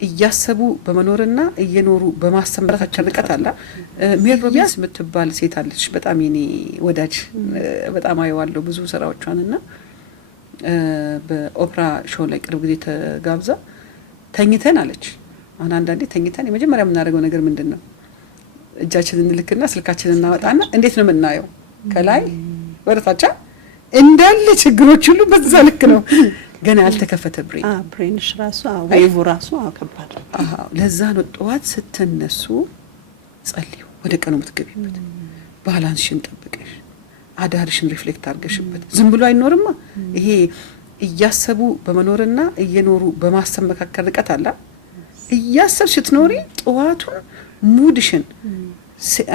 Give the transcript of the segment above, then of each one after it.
እያሰቡ በመኖርና እየኖሩ በማስተማራቸው ርቀት አለ ሜርቦቢያስ የምትባል ሴት አለች በጣም የኔ ወዳጅ በጣም አይዋለው ብዙ ስራዎቿንና በኦፕራ ሾው ላይ ቅርብ ጊዜ ተጋብዛ ተኝተን አለች አንዳንዴ ተኝተን የመጀመሪያ የምናደርገው ነገር ምንድነው እጃችንን እንልክና ስልካችንን እናወጣና እንዴት ነው የምናየው ከላይ ወርታቻ እንዳለ ችግሮች ሁሉ በዛ ልክ ነው ገና ያልተከፈተ ብሬንሽ ራሱ ወይቭ ራሱ አከባድ ለዛ ነው ጧት ስትነሱ ጸልዩ ወደ ቀኑ ምትገቢበት ባላንስሽን ጠብቀሽ አዳርሽን ሪፍሌክት አድርገሽበት ዝም ብሎ አይኖርማ ይሄ እያሰቡ በመኖርና እየኖሩ በማስተማከር ርቀት አለ እያሰብሽ ትኖሪ ጧቱን ሙድሽን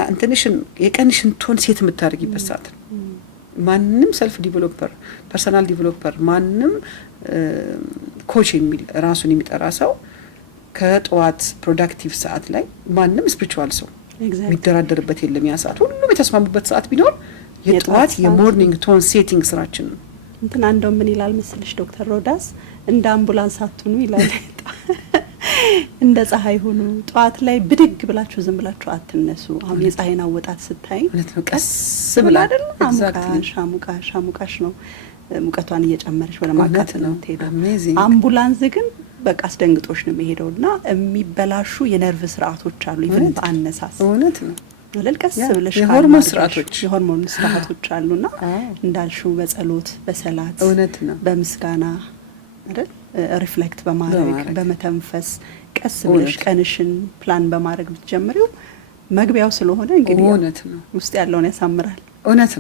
አንተነሽን የቀንሽን ቶን ሴት የምታርጊበት ሰዓት ማንንም ሰልፍ ዲቨሎፐር ፐርሰናል ዲቨሎፐር ማንንም ኮች የሚል ራሱን የሚጠራ ሰው ከጧት ፕሮዳክቲቭ ሰዓት ላይ ማንንም ስፒሪቹዋል ሰው የሚደራደርበት የለም ያ ሰዓት ሁሉም የተስማሙበት ሰዓት ቢኖር የጧት የሞርኒንግ ቶን ሴቲንግ ስራችን ነው እንትን አንደው ምን ይላል መስልሽ ዶክተር ሮዳስ እንደ አምቡላንስ አትሁኑ ይላል እንደ ፀሐይ ሆኑ ጧት ላይ ብድግ ብላችሁ ዝም ብላችሁ አትነሱ አሁን የፀሐይን አወጣት ስታይ ቀስ ብላ አይደል ሻሙቃሽ ነው ሙቀቷን እየጨመረች ወደ ማካት ነው አምቡላንስ ግን በቃ አስደንግጦሽ ነው የሚሄደውና የሚበላሹ የነርቭ ስርዓቶች አሉ ይፈን በአነሳስ እውነት ነው ለልቀስ ብለሽ የሆርሞን ስርዓቶች አሉና እንዳልሽው በጸሎት በሰላት እውነት ነው በምስጋና አይደል ሪፍሌክት በማድረግ በመተንፈስ ቀስ ብለሽ ቀንሽን ፕላን በማድረግ ብትጀምሪው መግቢያው ስለሆነ እንግዲህ እውነት ነው ውስጥ ያለውን ያሳምራል እውነት